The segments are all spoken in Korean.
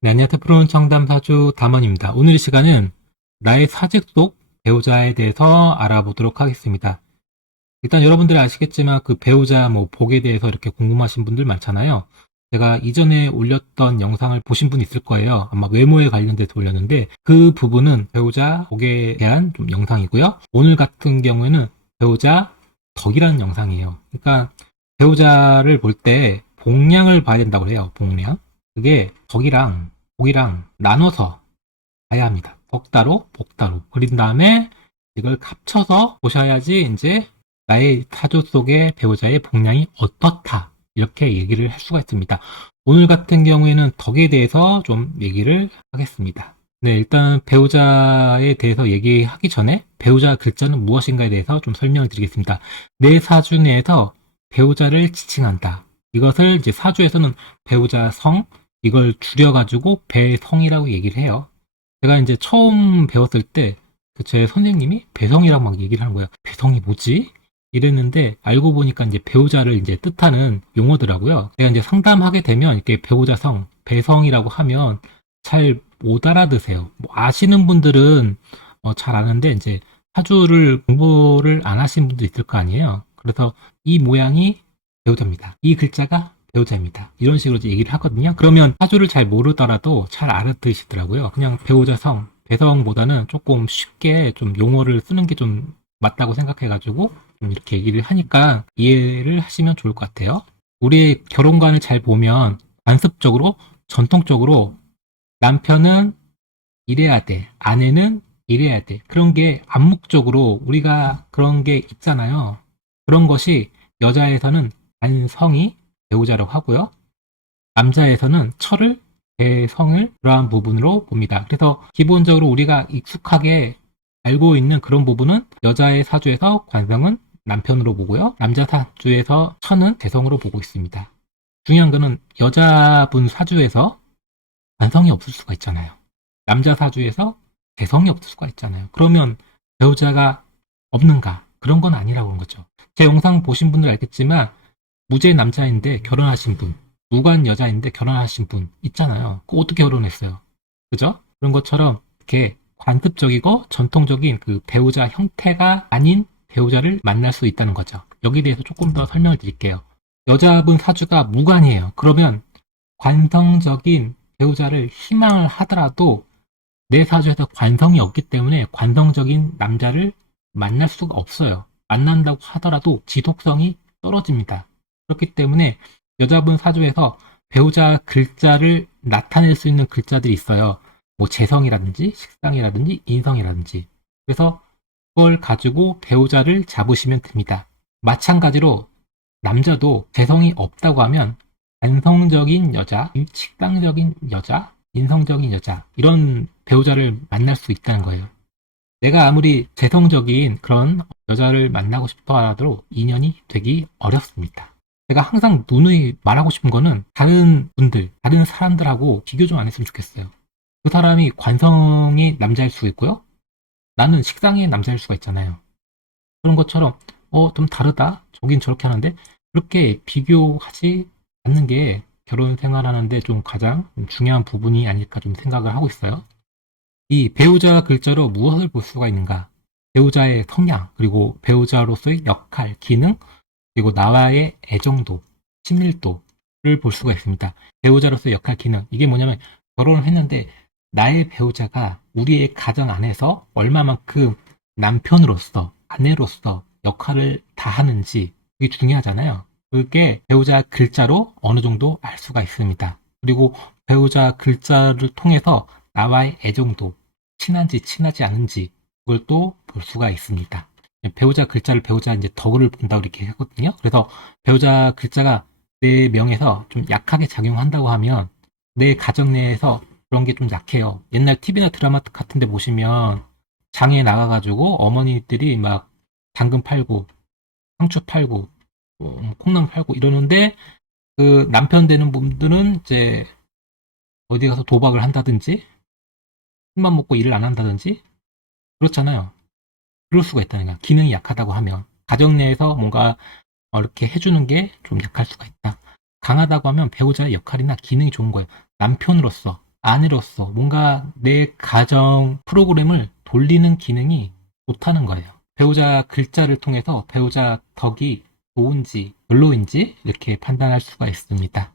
네, 안녕하세요. 프로는 청담 사주 담원입니다. 오늘 이 시간은 나의 사직 속 배우자에 대해서 알아보도록 하겠습니다. 일단 여러분들이 아시겠지만 그 배우자 복에 대해서 이렇게 궁금하신 분들 많잖아요. 제가 이전에 올렸던 영상을 보신 분 있을 거예요. 아마 외모에 관련돼서 올렸는데 그 부분은 배우자 복에 대한 좀 영상이고요. 오늘 같은 경우에는 배우자 덕이라는 영상이에요. 그러니까 배우자를 볼 때 복량을 봐야 된다고 해요. 복량. 그게 덕이랑 복이랑 나눠서 봐야 합니다. 덕 따로, 복 따로. 그린 다음에 이걸 합쳐서 보셔야지 이제 나의 사주 속의 배우자의 복량이 어떻다. 이렇게 얘기를 할 수가 있습니다. 오늘 같은 경우에는 덕에 대해서 좀 얘기를 하겠습니다. 네, 일단 배우자에 대해서 얘기하기 전에 배우자 글자는 무엇인가에 대해서 좀 설명을 드리겠습니다. 내 사주 내에서 배우자를 지칭한다. 이것을 이제 사주에서는 배우자 성, 이걸 줄여가지고 배성이라고 얘기를 해요. 제가 이제 처음 배웠을 때 제 선생님이 배성이라고 막 얘기를 하는 거예요. 배성이 뭐지? 이랬는데 알고 보니까 이제 배우자를 이제 뜻하는 용어더라고요. 제가 이제 상담하게 되면 이렇게 배우자 성, 배성이라고 하면 잘 못 알아드세요. 뭐 아시는 분들은 잘 아는데 이제 사주를 공부를 안 하신 분도 있을 거 아니에요. 그래서 이 모양이 배우자입니다. 이 글자가 배우자입니다. 이런 식으로 얘기를 하거든요. 그러면 사주를 잘 모르더라도 잘 알아듣시더라고요. 그냥 배우자 성, 배성보다는 조금 쉽게 좀 용어를 쓰는 게 좀 맞다고 생각해가지고 좀 이렇게 얘기를 하니까 이해를 하시면 좋을 것 같아요. 우리의 결혼관을 잘 보면 관습적으로, 전통적으로 남편은 이래야 돼, 아내는 이래야 돼. 그런 게 암묵적으로 우리가 그런 게 있잖아요. 그런 것이 여자에서는 안성이 배우자라고 하고요. 남자에서는 철을, 대성을 그러한 부분으로 봅니다. 그래서 기본적으로 우리가 익숙하게 알고 있는 그런 부분은 여자의 사주에서 관성은 남편으로 보고요. 남자 사주에서 천은 대성으로 보고 있습니다. 중요한 거는 여자분 사주에서 관성이 없을 수가 있잖아요. 남자 사주에서 대성이 없을 수가 있잖아요. 그러면 배우자가 없는가? 그런 건 아니라고 하는 거죠. 제 영상 보신 분들 알겠지만 무죄 남자인데 결혼하신 분, 무관 여자인데 결혼하신 분 있잖아요. 그 어떻게 결혼했어요? 그죠? 그런 것처럼 이렇게 관습적이고 전통적인 그 배우자 형태가 아닌 배우자를 만날 수 있다는 거죠. 여기에 대해서 조금 더 설명을 드릴게요. 여자분 사주가 무관이에요. 그러면 관성적인 배우자를 희망을 하더라도 내 사주에서 관성이 없기 때문에 관성적인 남자를 만날 수가 없어요. 만난다고 하더라도 지속성이 떨어집니다. 그렇기 때문에 여자분 사주에서 배우자 글자를 나타낼 수 있는 글자들이 있어요. 뭐 재성이라든지 식상이라든지 인성이라든지. 그래서 그걸 가지고 배우자를 잡으시면 됩니다. 마찬가지로 남자도 재성이 없다고 하면 안성적인 여자, 식상적인 여자, 인성적인 여자 이런 배우자를 만날 수 있다는 거예요. 내가 아무리 재성적인 그런 여자를 만나고 싶어 하더라도 인연이 되기 어렵습니다. 제가 항상 누누이 말하고 싶은 거는 다른 분들, 다른 사람들하고 비교 좀 안 했으면 좋겠어요. 그 사람이 관성의 남자일 수 있고요. 나는 식상의 남자일 수가 있잖아요. 그런 것처럼 좀 다르다. 저긴 저렇게 하는데 그렇게 비교하지 않는 게 결혼 생활하는데 좀 가장 중요한 부분이 아닐까 좀 생각을 하고 있어요. 이 배우자 글자로 무엇을 볼 수가 있는가? 배우자의 성향, 그리고 배우자로서의 역할, 기능, 그리고 나와의 애정도, 친밀도를 볼 수가 있습니다. 배우자로서의 역할, 기능. 이게 뭐냐면 결혼을 했는데 나의 배우자가 우리의 가정 안에서 얼마만큼 남편으로서, 아내로서 역할을 다하는지 그게 중요하잖아요. 그게 배우자 글자로 어느 정도 알 수가 있습니다. 그리고 배우자 글자를 통해서 나와의 애정도, 친한지 친하지 않은지 그걸 또 볼 수가 있습니다. 배우자 글자를 배우자 이제 덕을 본다고 이렇게 하거든요. 그래서 배우자 글자가 내 명에서 좀 약하게 작용한다고 하면 내 가정 내에서 그런 게 좀 약해요. 옛날 TV나 드라마 같은 데 보시면 장에 나가가지고 어머니들이 막 당근 팔고 상추 팔고 콩나물 팔고 이러는데 그 남편 되는 분들은 이제 어디 가서 도박을 한다든지 술만 먹고 일을 안 한다든지 그렇잖아요. 그럴 수가 있다는 거야. 기능이 약하다고 하면 가정 내에서 뭔가 이렇게 해주는 게 좀 약할 수가 있다. 강하다고 하면 배우자의 역할이나 기능이 좋은 거예요. 남편으로서 아내로서 뭔가 내 가정 프로그램을 돌리는 기능이 못하는 거예요. 배우자 글자를 통해서 배우자 덕이 좋은지 별로인지 이렇게 판단할 수가 있습니다.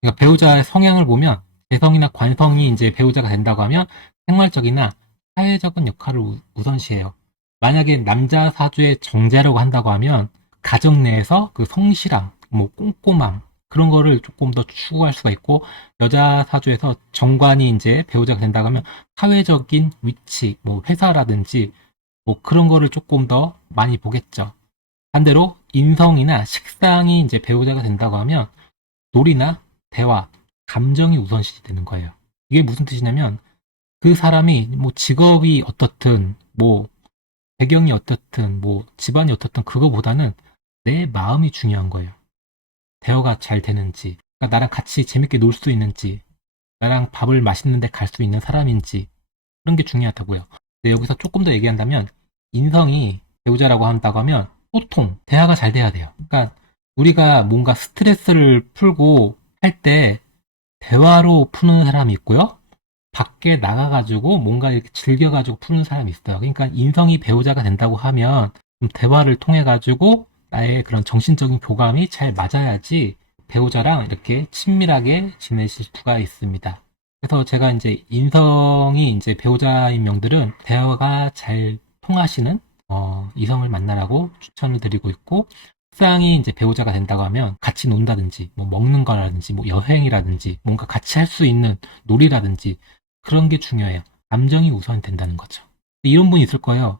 그러니까 배우자의 성향을 보면 재성이나 관성이 이제 배우자가 된다고 하면 생활적이나 사회적인 역할을 우선시해요. 만약에 남자 사주의 정제라고 한다고 하면 가정 내에서 그 성실함, 뭐 꼼꼼함 그런 거를 조금 더 추구할 수가 있고, 여자 사주에서 정관이 이제 배우자가 된다고 하면 사회적인 위치, 뭐 회사라든지 뭐 그런 거를 조금 더 많이 보겠죠. 반대로 인성이나 식상이 이제 배우자가 된다고 하면 놀이나 대화, 감정이 우선시 되는 거예요. 이게 무슨 뜻이냐면 그 사람이 뭐 직업이 어떻든 뭐 배경이 어떻든 뭐 집안이 어떻든 그거보다는 내 마음이 중요한 거예요. 대화가 잘 되는지, 그러니까 나랑 같이 재밌게 놀 수 있는지, 나랑 밥을 맛있는데 갈 수 있는 사람인지 그런 게 중요하다고요. 근데 여기서 조금 더 얘기한다면 인성이 배우자라고 한다고 하면 소통, 대화가 잘 돼야 돼요. 그러니까 우리가 뭔가 스트레스를 풀고 할 때 대화로 푸는 사람이 있고요. 밖에 나가가지고 뭔가 이렇게 즐겨가지고 푸는 사람이 있어요. 그러니까 인성이 배우자가 된다고 하면 좀 대화를 통해가지고 나의 그런 정신적인 교감이 잘 맞아야지 배우자랑 이렇게 친밀하게 지내실 수가 있습니다. 그래서 제가 이제 인성이 이제 배우자인 명들은 대화가 잘 통하시는 이성을 만나라고 추천을 드리고 있고, 식상이 이제 배우자가 된다고 하면 같이 논다든지 뭐 먹는 거라든지 뭐 여행이라든지 뭔가 같이 할 수 있는 놀이라든지 그런 게 중요해요. 감정이 우선이 된다는 거죠. 이런 분이 있을 거예요.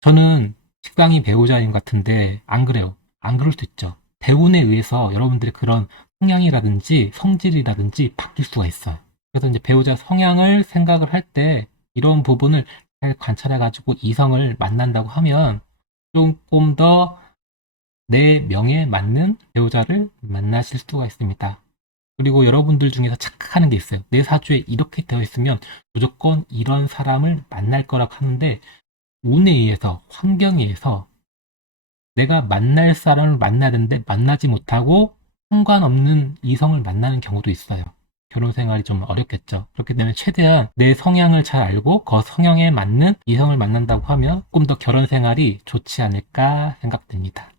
저는 식상이 배우자인 것 같은데 안 그래요. 안 그럴 수 있죠. 배운에 의해서 여러분들의 그런 성향이라든지 성질이라든지 바뀔 수가 있어요. 그래서 이제 배우자 성향을 생각을 할 때 이런 부분을 잘 관찰해가지고 이성을 만난다고 하면 조금 더 내 명에 맞는 배우자를 만나실 수가 있습니다. 그리고 여러분들 중에서 착각하는 게 있어요. 내 사주에 이렇게 되어 있으면 무조건 이런 사람을 만날 거라고 하는데, 운에 의해서, 환경에 의해서 내가 만날 사람을 만나는데 만나지 못하고 상관없는 이성을 만나는 경우도 있어요. 결혼 생활이 좀 어렵겠죠. 그렇기 때문에 최대한 내 성향을 잘 알고 그 성향에 맞는 이성을 만난다고 하면 조금 더 결혼 생활이 좋지 않을까 생각됩니다.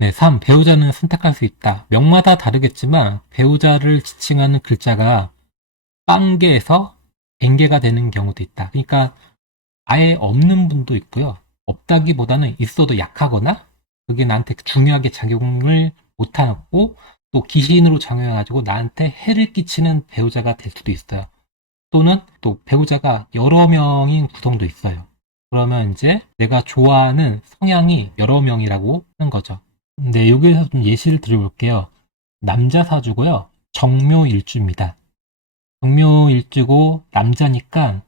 네, 3. 배우자는 선택할 수 있다. 명마다 다르겠지만 배우자를 지칭하는 글자가 빵개에서 뱅개가 되는 경우도 있다. 그러니까 아예 없는 분도 있고요. 없다기보다는 있어도 약하거나 그게 나한테 중요하게 작용을 못하고 또 기신으로 작용해가지고 나한테 해를 끼치는 배우자가 될 수도 있어요. 또는 또 배우자가 여러 명인 구성도 있어요. 그러면 이제 내가 좋아하는 성향이 여러 명이라고 하는 거죠. 네, 여기에서 좀 예시를 드려볼게요. 남자 사주고요. 정묘일주입니다. 정묘일주고 남자니까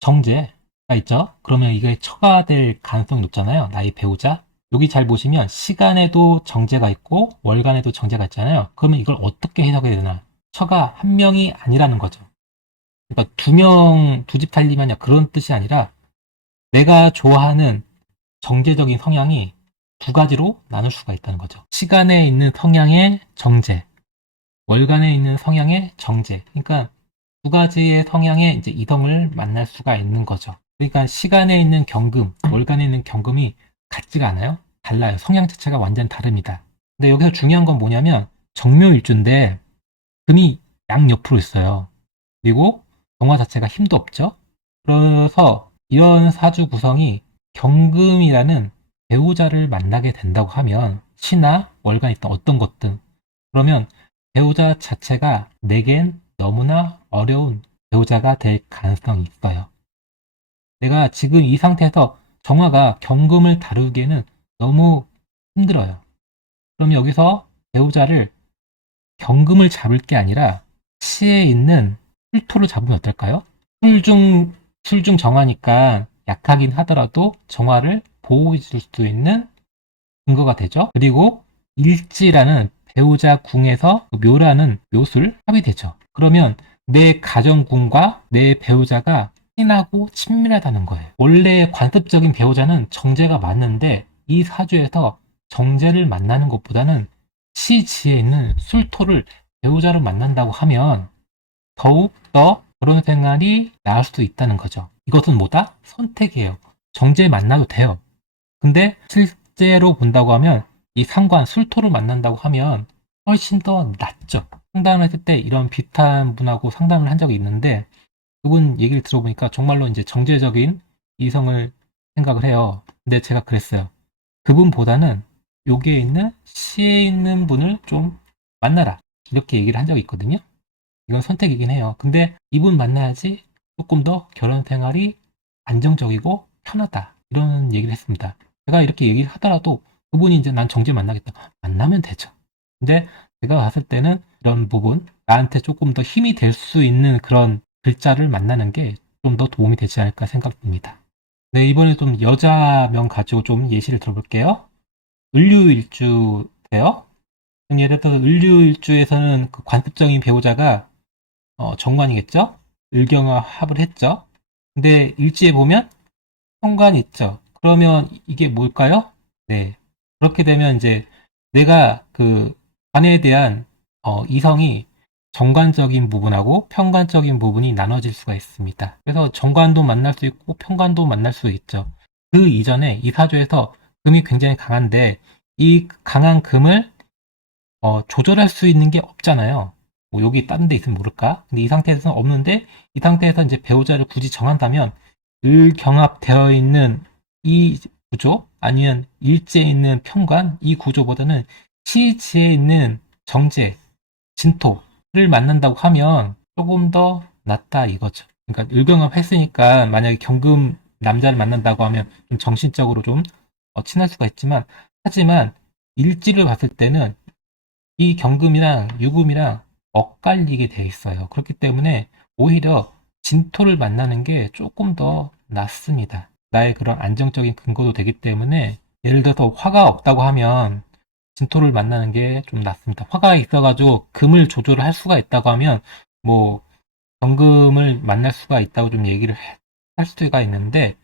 정제가 있죠. 그러면 이게 처가 될 가능성이 높잖아요. 나의 배우자. 여기 잘 보시면 시간에도 정제가 있고 월간에도 정제가 있잖아요. 그러면 이걸 어떻게 해석해야 되나? 처가 한 명이 아니라는 거죠. 그러니까 두 명, 두 집 살림하냐 그런 뜻이 아니라 내가 좋아하는 정제적인 성향이 두 가지로 나눌 수가 있다는 거죠. 시간에 있는 성향의 정제, 월간에 있는 성향의 정제. 그러니까 두 가지의 성향의 이제 이성을 만날 수가 있는 거죠. 그러니까 시간에 있는 경금, 월간에 있는 경금이 같지가 않아요. 달라요. 성향 자체가 완전 다릅니다. 근데 여기서 중요한 건 뭐냐면 정묘일주인데 금이 양옆으로 있어요. 그리고 정화 자체가 힘도 없죠. 그래서 이런 사주 구성이 경금이라는 배우자를 만나게 된다고 하면 시나 월간에 있던 어떤 것든, 그러면 배우자 자체가 내겐 너무나 어려운 배우자가 될 가능성이 있어요. 내가 지금 이 상태에서 정화가 경금을 다루기에는 너무 힘들어요. 그럼 여기서 배우자를 경금을 잡을 게 아니라 시에 있는 술토를 잡으면 어떨까요? 술중 정화니까 약하긴 하더라도 정화를 보호해 줄 수 있는 근거가 되죠. 그리고 일지라는 배우자 궁에서 묘라는 묘술 합이 되죠. 그러면 내 가정궁과 내 배우자가 친하고 친밀하다는 거예요. 원래 관습적인 배우자는 정제가 맞는데 이 사주에서 정제를 만나는 것보다는 시지에 있는 술토를 배우자로 만난다고 하면 더욱 더 결혼 생활이 나을 수도 있다는 거죠. 이것은 뭐다? 선택이에요. 정제 만나도 돼요. 근데 실제로 본다고 하면 이 상관, 술토를 만난다고 하면 훨씬 더 낫죠. 상담을 했을 때 이런 비슷한 분하고 상담을 한 적이 있는데 그분 얘기를 들어보니까 정말로 이제 정제적인 이성을 생각을 해요. 근데 제가 그랬어요. 그분보다는 여기에 있는 시에 있는 분을 좀 만나라. 이렇게 얘기를 한 적이 있거든요. 이건 선택이긴 해요. 근데 이분 만나야지 조금 더 결혼 생활이 안정적이고 편하다. 이런 얘기를 했습니다. 제가 이렇게 얘기를 하더라도 그분이 이제 난 정제 만나겠다. 만나면 되죠. 근데 제가 봤을 때는 이런 부분, 나한테 조금 더 힘이 될 수 있는 그런 글자를 만나는 게 좀 더 도움이 되지 않을까 생각됩니다. 네, 이번에 좀 여자명 가지고 좀 예시를 들어볼게요. 을류일주예요. 예를 들어서 을류일주에서는 그 관습적인 배우자가 정관이겠죠? 을경과 합을 했죠. 근데 일지에 보면 현관이 있죠. 그러면 이게 뭘까요? 네. 그렇게 되면 이제 내가 그 관에 대한 이성이 정관적인 부분하고 편관적인 부분이 나눠질 수가 있습니다. 그래서 정관도 만날 수 있고 편관도 만날 수 있죠. 그 이전에 이 사주에서 금이 굉장히 강한데 이 강한 금을 조절할 수 있는 게 없잖아요. 뭐 여기 다른 데 있으면 모를까? 근데 이 상태에서는 없는데 이 상태에서 이제 배우자를 굳이 정한다면 을경합되어 있는 이 구조 아니면 일지에 있는 편관 이 구조보다는 시지에 있는 정제, 진토를 만난다고 하면 조금 더 낫다 이거죠. 그러니까 을경합 했으니까 만약에 경금 남자를 만난다고 하면 좀 정신적으로 좀 친할 수가 있지만 하지만 일지를 봤을 때는 이 경금이랑 유금이랑 엇갈리게 돼 있어요. 그렇기 때문에 오히려 진토를 만나는 게 조금 더 낫습니다. 나의 그런 안정적인 근거도 되기 때문에 예를 들어서 화가 없다고 하면 진토를 만나는 게 좀 낫습니다. 화가 있어가지고 금을 조절을 할 수가 있다고 하면 뭐 경금을 만날 수가 있다고 좀 얘기를 할 수가 있는데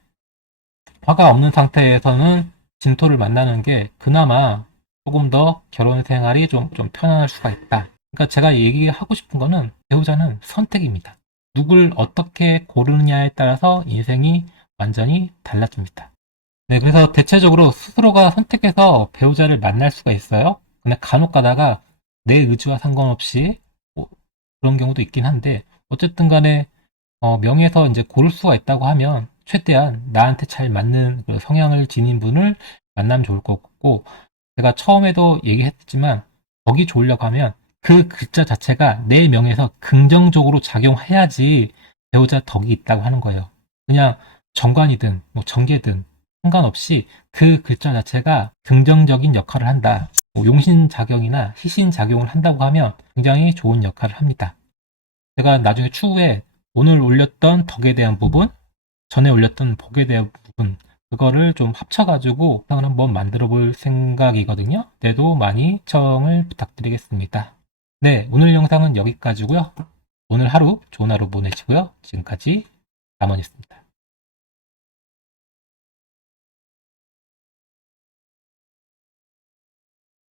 화가 없는 상태에서는 진토를 만나는 게 그나마 조금 더 결혼 생활이 좀 편안할 수가 있다. 그러니까 제가 얘기하고 싶은 거는 배우자는 선택입니다. 누굴 어떻게 고르느냐에 따라서 인생이 완전히 달라집니다. 네, 그래서 대체적으로 스스로가 선택해서 배우자를 만날 수가 있어요. 근데 간혹 가다가 내 의지와 상관없이 뭐 그런 경우도 있긴 한데 어쨌든 간에 명에서 이제 고를 수가 있다고 하면 최대한 나한테 잘 맞는 그 성향을 지닌 분을 만나면 좋을 것 같고 제가 처음에도 얘기했지만 덕이 좋으려고 하면 그 글자 자체가 내 명에서 긍정적으로 작용해야지 배우자 덕이 있다고 하는 거예요. 그냥 정관이든 뭐 정계든 상관없이 그 글자 자체가 긍정적인 역할을 한다. 뭐 용신작용이나 희신작용을 한다고 하면 굉장히 좋은 역할을 합니다. 제가 나중에 추후에 오늘 올렸던 덕에 대한 부분, 전에 올렸던 복에 대한 부분, 그거를 좀 합쳐가지고 영상을 한번 만들어 볼 생각이거든요. 때도 많이 시청을 부탁드리겠습니다. 네, 오늘 영상은 여기까지고요. 오늘 하루 좋은 하루 보내시고요. 지금까지 남원이었습니다.